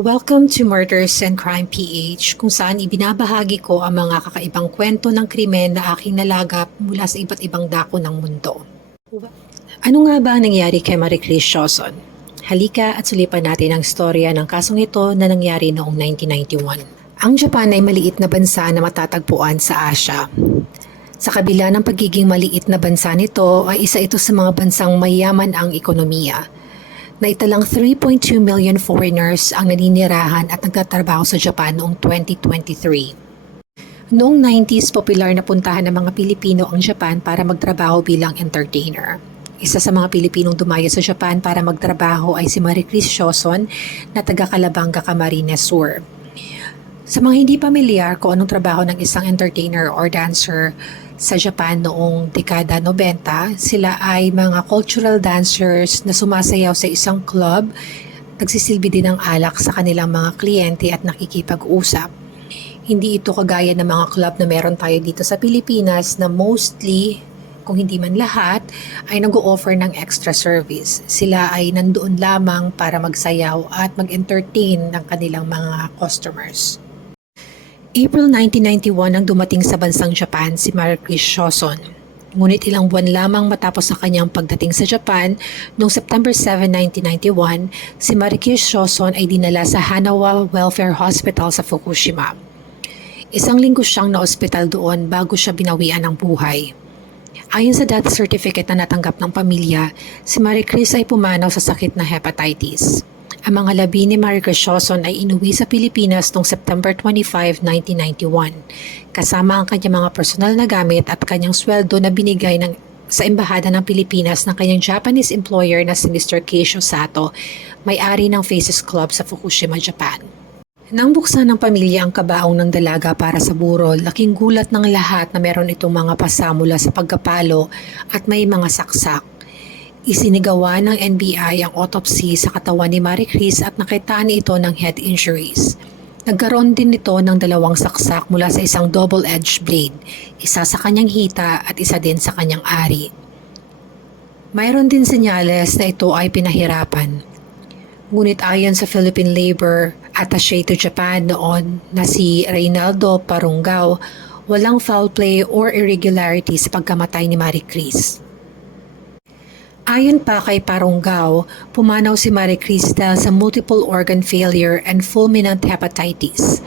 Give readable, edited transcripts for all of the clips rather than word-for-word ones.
Welcome to Murders and Crime PH, kung saan ibinabahagi ko ang mga kakaibang kwento ng krimen na aking nalagap mula sa iba't ibang dako ng mundo. Ano nga ba ang nangyari kay Marie Chris Joson? Halika at sulipan natin ang istorya ng kasong ito na nangyari noong 1991. Ang Japan ay maliit na bansa na matatagpuan sa Asia. Sa kabila ng pagiging maliit na bansa nito ay isa ito sa mga bansang mayaman ang ekonomiya. Naitalang 3.2 million foreigners ang naninirahan at nagtatrabaho sa Japan noong 2023. Noong 90s, popular na puntahan ng mga Pilipino ang Japan para magtrabaho bilang entertainer. Isa sa mga Pilipinong dumaya sa Japan para magtrabaho ay si Marie Chris Joson na taga Calabanga, Camarines Sur. Sa mga hindi pamilyar kung anong trabaho ng isang entertainer or dancer sa Japan noong dekada 90, sila ay mga cultural dancers na sumasayaw sa isang club, nagsisilbi din ng alak sa kanilang mga kliyente at nakikipag-usap. Hindi ito kagaya ng mga club na meron tayo dito sa Pilipinas na mostly, kung hindi man lahat, ay nag-o-offer ng extra service. Sila ay nandoon lamang para magsayaw at mag-entertain ng kanilang mga customers. April 1991 nang dumating sa bansang Japan si Marie Chris Joson. Ngunit ilang buwan lamang matapos ang kanyang pagdating sa Japan, noong September 7, 1991, si Marie Chris Joson ay dinala sa Hanawa Welfare Hospital sa Fukushima. Isang linggo siyang na-ospital doon bago siya binawian ng buhay. Ayon sa death certificate na natanggap ng pamilya, si Marie Chris ay pumanaw sa sakit na hepatitis. Ang mga labi ni Marie Chris Joson ay inuwi sa Pilipinas noong September 25, 1991, kasama ang kanyang mga personal na gamit at kanyang sweldo na binigay sa Embahada ng Pilipinas ng kanyang Japanese employer na si Mr. Keisho Sato, may-ari ng Faces Club sa Fukushima, Japan. Nang buksan ng pamilya ang kabaong ng dalaga para sa burol, laking gulat ng lahat na meron itong mga pasamula sa pagkapalo at may mga saksak. Isinigawa ng NBI ang autopsy sa katawan ni Marie Chris at nakitaan ito ng head injuries. Nagkaroon din ito ng dalawang saksak mula sa isang double-edged blade, isa sa kanyang hita at isa din sa kanyang ari. Mayroon din senyales na ito ay pinahirapan. Ngunit ayon sa Philippine Labor Attaché to Japan noon na si Reynaldo Parungao, walang foul play or irregularity sa pagkamatay ni Marie Chris. Ayon pa kay Parungao, pumanaw si Marie Chris dahil sa multiple organ failure and fulminant hepatitis.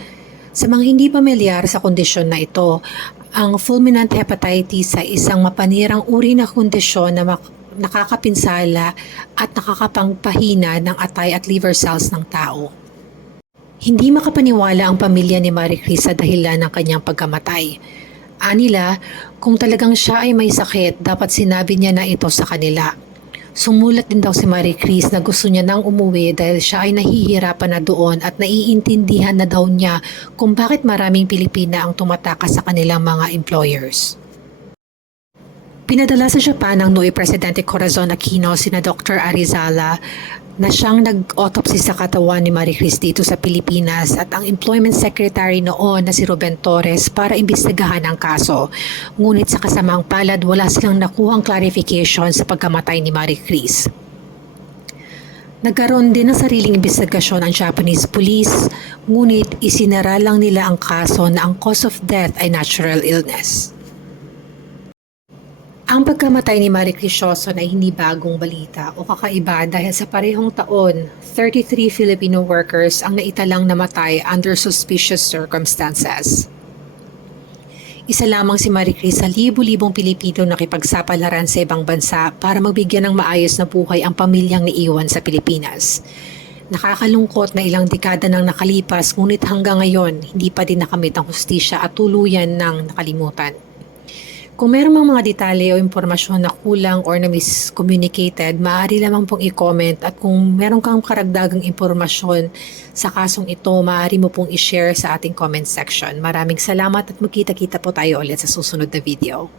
Sa mga hindi pamilyar sa kondisyon na ito, ang fulminant hepatitis ay isang mapanirang uri na kondisyon na nakakapinsala at nakakapangpahina ng atay at liver cells ng tao. Hindi makapaniwala ang pamilya ni Marie Chris sa dahilan ng kanyang pagkamatay. Anila, kung talagang siya ay may sakit, dapat sinabi niya na ito sa kanila. Sumulat din daw si Marie Chris na gusto niya nang umuwi dahil siya ay nahihirapan na doon at naiintindihan na daw niya kung bakit maraming Pilipina ang tumatakas sa kanilang mga employers. Pinadala sa Japan ng Noy Presidente Corazon Aquino sina Dr. Arizala na siyang nag-autopsy sa katawan ni Marie Chris dito sa Pilipinas at ang Employment Secretary noon na si Ruben Torres para imbestigahan ang kaso. Ngunit sa kasamaang palad wala silang nakuhang clarification sa pagkamatay ni Marie Chris. Nagkaroon din ng sariling imbestigasyon ang Japanese police, ngunit isinara lang nila ang kaso na ang cause of death ay natural illness. Ang pagkamatay ni Marie Chris Joson ay hindi bagong balita o kakaiba dahil sa parehong taon, 33 Filipino workers ang naitalang namatay under suspicious circumstances. Isa lamang si Marie Chris sa libu-libong Pilipino na kipagsapalaran sa ibang bansa para magbigyan ng maayos na buhay ang pamilyang naiwan sa Pilipinas. Nakakalungkot na ilang dekada nang nakalipas ngunit hanggang ngayon hindi pa din nakamit ang hustisya at tuluyan ng nakalimutan. Kung meron mang mga detalye o impormasyon na kulang or na miscommunicated, maaari lamang pong i-comment at kung meron kang karagdagang impormasyon sa kasong ito, maaari mo pong i-share sa ating comment section. Maraming salamat at magkita-kita po tayo ulit sa susunod na video.